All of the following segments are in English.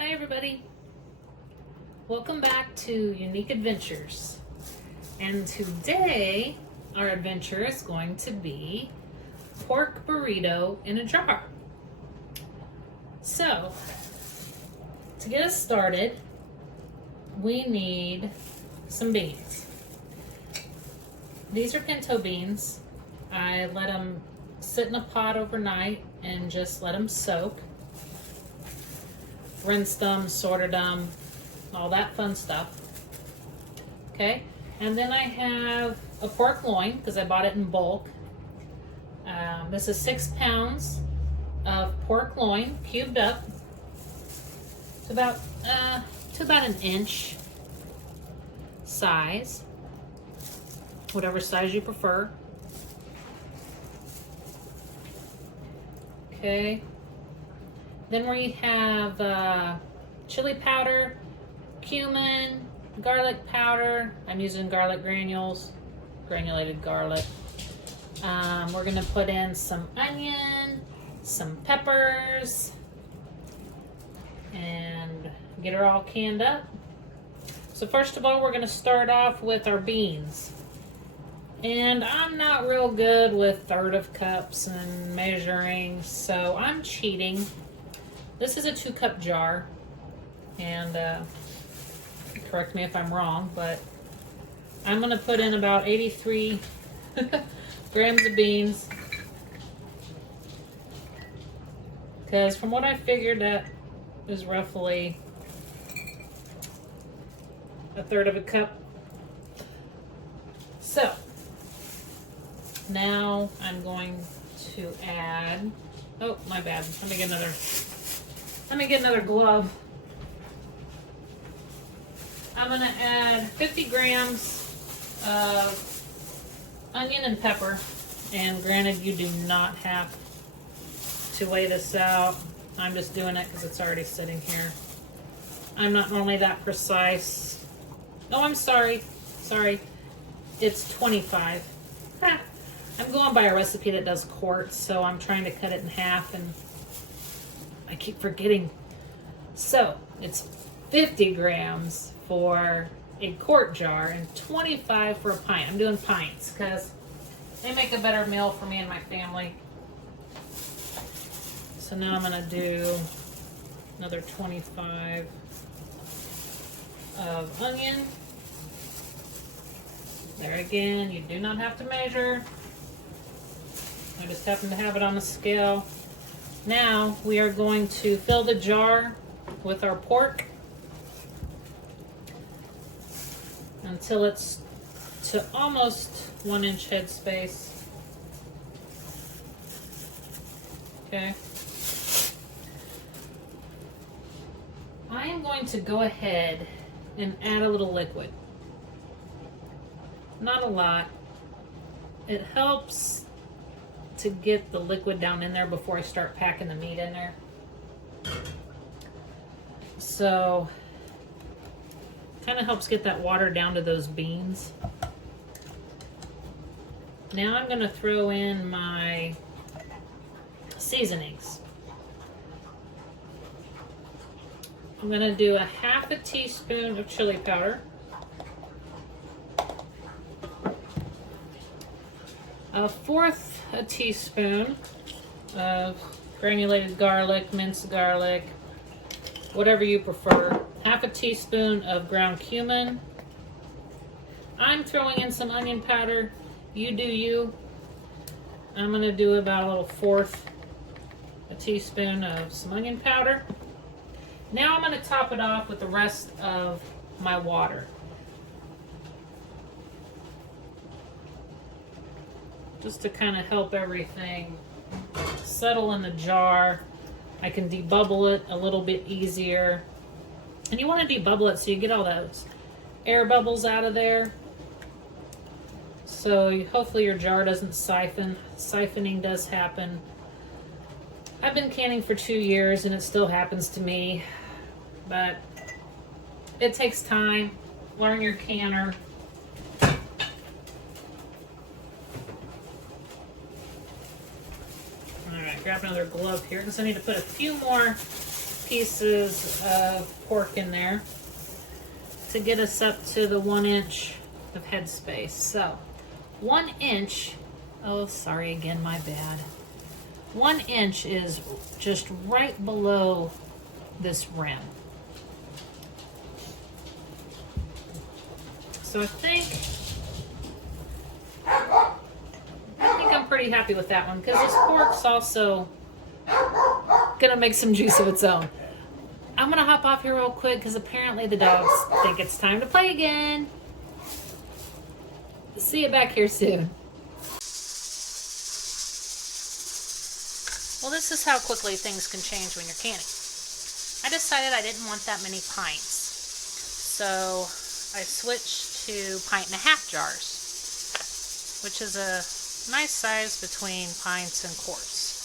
Hi everybody, welcome back to Unique Adventures, and today our adventure is going to be pork burrito in a jar. So to get us started, we need some beans. These are pinto beans. I let them sit in a pot overnight and just let them soak. Rinsed them, sorted them, all that fun stuff. Okay, and then I have a pork loin because I bought it in bulk. This is 6 pounds of pork loin cubed up to about an inch size, whatever size you prefer. Okay. Then we have chili powder, cumin, garlic powder. I'm using garlic granules, granulated garlic. We're gonna put in some onion, some peppers, and get her all canned up. So first of all, we're gonna start off with our beans. And I'm not real good with third of cups and measuring, so I'm cheating. This is a 2-cup jar, and correct me if I'm wrong, but I'm going to put in about 83 grams of beans, because from what I figured, that is roughly a third of a cup. So now I'm going to add, oh my bad, let me get another glove. I'm going to add 50 grams of onion and pepper. And granted, you do not have to weigh this out. I'm just doing it because it's already sitting here. I'm not normally that precise. Oh, I'm sorry. Sorry. It's 25. I'm going by a recipe that does quarts, so I'm trying to cut it in half, and I keep forgetting. So it's 50 grams for a quart jar and 25 for a pint. I'm doing pints because they make a better meal for me and my family. So now I'm going to do another 25 of onion. There again, you do not have to measure. I just happen to have it on a scale. Now we are going to fill the jar with our pork until it's to almost 1 inch head space. Okay. I am going to go ahead and add a little liquid. Not a lot. It helps to get the liquid down in there before I start packing the meat in there. So kind of helps get that water down to those beans. Now I'm going to throw in my seasonings. I'm going to do a half a teaspoon of chili powder, a fourth a teaspoon of granulated garlic, minced garlic, whatever you prefer, half a teaspoon of ground cumin. I'm throwing in some onion powder. You do you. I'm going to do about a little fourth a teaspoon of some onion powder. Now I'm going to top it off with the rest of my water. Just to kind of help everything settle in the jar. I can debubble it a little bit easier. And you want to debubble it so you get all those air bubbles out of there. So hopefully your jar doesn't siphon. Siphoning does happen. I've been canning for 2 years and it still happens to me. But it takes time. Learn your canner. Alright, grab another glove here because I need to put a few more pieces of pork in there to get us up to the 1 inch of headspace. So 1 inch, oh sorry again, my bad. 1 inch is just right below this rim. So I think I'm pretty happy with that one, because this pork's also gonna make some juice of its own. I'm gonna hop off here real quick because apparently the dogs think it's time to play again. See you back here soon. Well, this is how quickly things can change when you're canning. I decided I didn't want that many pints, so I switched to 1.5 pint jars, which is a nice size between pints and quarts.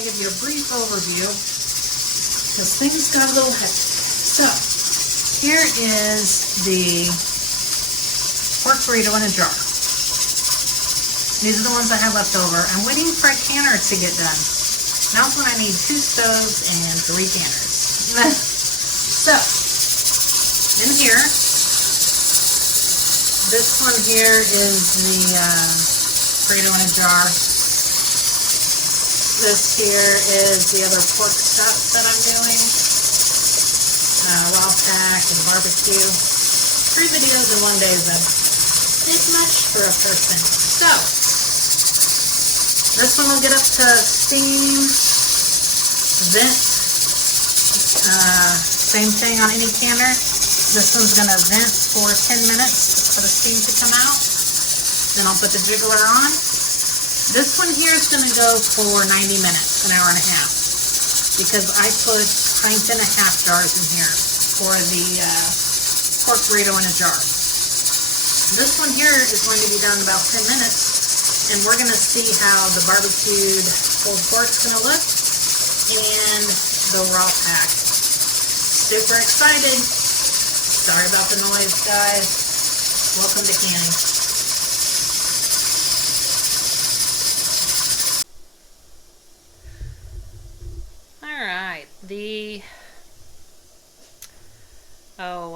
Give you a brief overview because things got a little hectic. So here is the pork burrito in a jar. These are the ones I have left over. I'm waiting for a canner to get done. Now's when I need 2 stoves and 3 canners. So in here, this one here is the burrito in a jar. This here is the other pork stuff that I'm doing. Raw pack and barbecue. 3 videos in 1 day is a bit much for a person. So, this one will get up to steam, vent. Same thing on any canner. This one's going to vent for 10 minutes for the steam to come out. Then I'll put the jiggler on. This one here is going to go for 90 minutes, an hour and a half, because I put 1.5 pint jars in here for the pork burrito in a jar. This one here is going to be done in about 10 minutes, and we're going to see how the barbecued pulled pork's going to look and the raw pack. Super excited. Sorry about the noise, guys. Welcome to canning.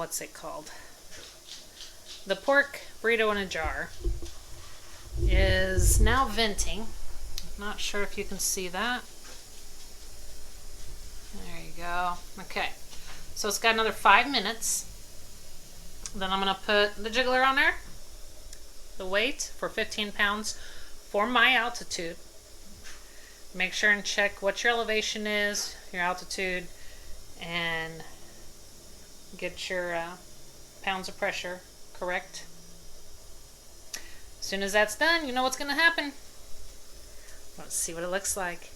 What's it called? The pork burrito in a jar is now venting. Not sure if you can see that. There you go. Okay, so it's got another 5 minutes. Then I'm going to put the jiggler on there. The weight for 15 pounds for my altitude. Make sure and check what your elevation is, your altitude, and get your pounds of pressure correct. As soon as that's done, you know what's going to happen. Let's see what it looks like.